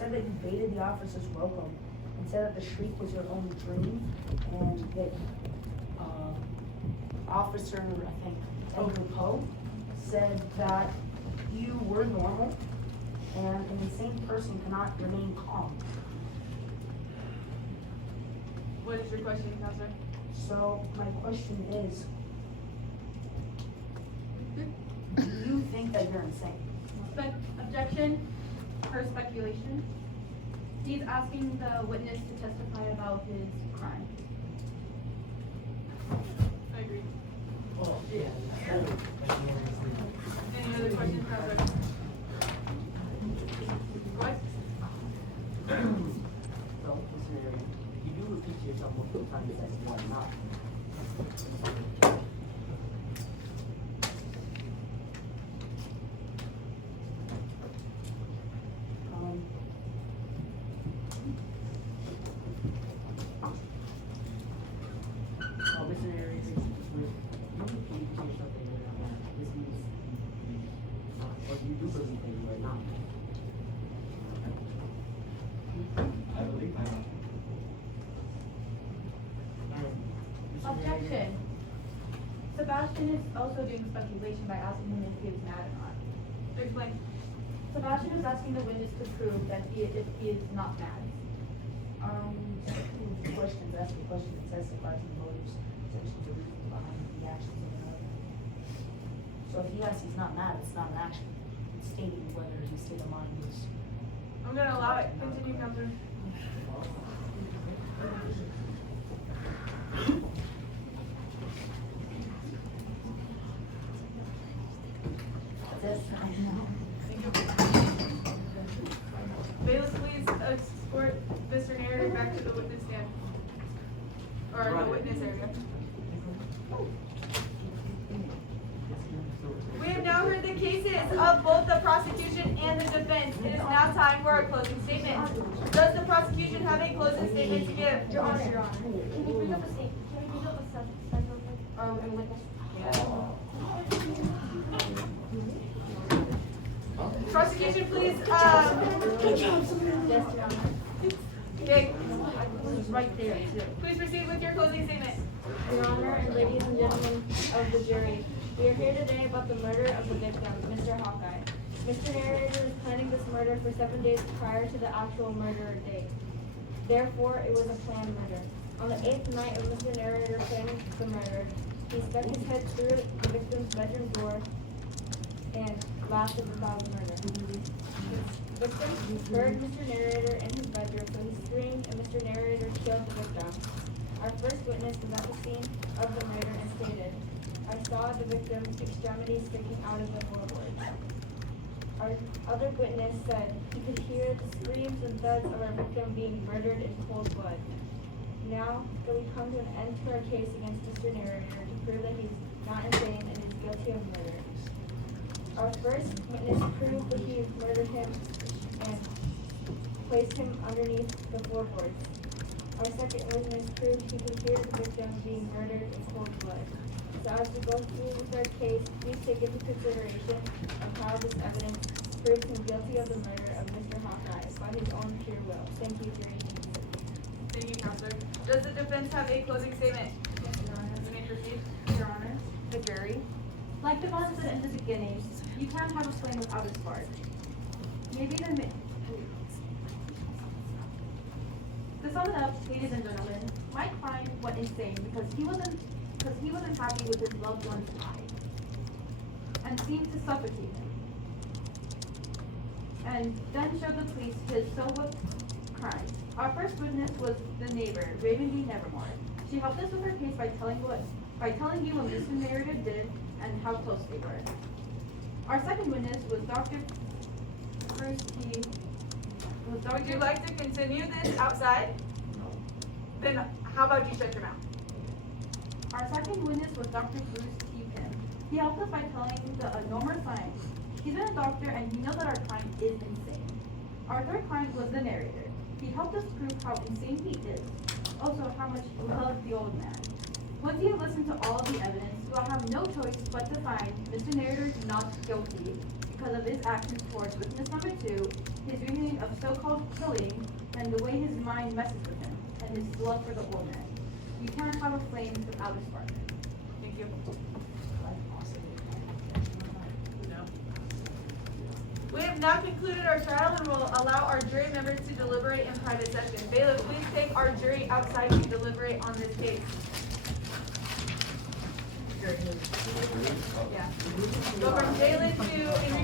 said that you baited the officer's welcome and said that the shriek was your own dream, and that, Officer, I think, Edward Poe said that you were normal and an insane person cannot remain calm. What is your question, Counselor? So my question is, do you think that you're insane? Objection or speculation. He's asking the witness to testify about his crime. I agree. Oh, yeah. Any other questions, Counselor? What? So, Mr. Mayor, you do repeat yourself multiple times as you are not. Um, Oh, Mr. Mayor, you repeat yourself that you are not. This means, or you do believe that you are not. I believe I am. Objection. Sebastian is also doing speculation by asking him if he is mad or not. Explain. Sebastian is asking the witness to prove that if he is not mad. Questions, ask a question that testifies to the motives, intentions, or reasons behind the actions of another. So if he asks he's not mad, it's not an action. It's stating whether his state of mind is. I'm gonna allow it. Continue, Counselor. That's I know. Bailiff, please escort Mr. Narrator back to the witness stand. Or the witness area. We have now heard the cases of both the prosecution and the defense. It is now time for a closing statement. Does the prosecution have a closing statement to give? Your Honor, can you bring up a statement? Can you bring up a subject, a witness? Prosecution, please, Yes, Your Honor. okay, It's right there, too. please proceed with your closing statement. Your Honor, and ladies and gentlemen of the jury, we are here today about the murder of the victim, Mr. Hawkeye. Mr. Narrator was planning this murder for 7 days prior to the actual murder date. Therefore, it was a planned murder. On the 8th night of Mr. Narrator planning the murder, he stuck his head through the victim's bedroom door and blasted the cause of murder. The victim heard Mr. Narrator in his bedroom, so he screamed and Mr. Narrator killed the victim. Our first witness was at the scene of the murder and stated, "I saw the victim's extremities sticking out of the floorboards." Our other witness said he could hear the screams and thuds of our victim being murdered in cold blood. Now that we come to an end to our case against Mr. Narrator to prove that he's not insane and is guilty of murder. Our first witness proved that he murdered him and placed him underneath the floorboards. Our second witness proved he could hear the victim being murdered in cold blood. So as we go through with our case, please take into consideration of how this evidence proves him guilty of the murder of Mr. Hawkeye by his own pure will. Thank you for your attention. Thank you, Counselor. Does the defense have a closing statement? Yes, Your Honor. You may proceed. Your Honor, the jury. Like the boss said in the beginning, you can't have a flame without a spark. Maybe to sum it up, ladies and gentlemen, Mike Klein went insane because he wasn't happy with his loved one's life and seemed to suffocate him. And then showed the police his so-what crime. Our first witness was the neighbor, Raven B. Nevermore. She helped us with her case by telling you what Mr. Narrator did and how close they were. Our second witness was Dr. Bruce T. Would you like to continue this outside? Then how about you shut your mouth? Our second witness was Dr. Bruce T. Pym. He helped us by telling the normal science. He's been a doctor and he knows that our client is insane. Our third client was the narrator. He helped us prove how insane he is. Also, how much he loved the old man. Once you have listened to all of the evidence, you will have no choice but to find Mr. Narrator not guilty because of his actions towards witness number 2, his reasoning of so-called killing, and the way his mind messes with him, and his love for the old man. You can't have a flame without a spark. Thank you. We have now concluded our trial and will allow our jury members to deliberate in private session. Bailiff, please take our jury outside to deliberate on this case. Yeah. Go from bailiff to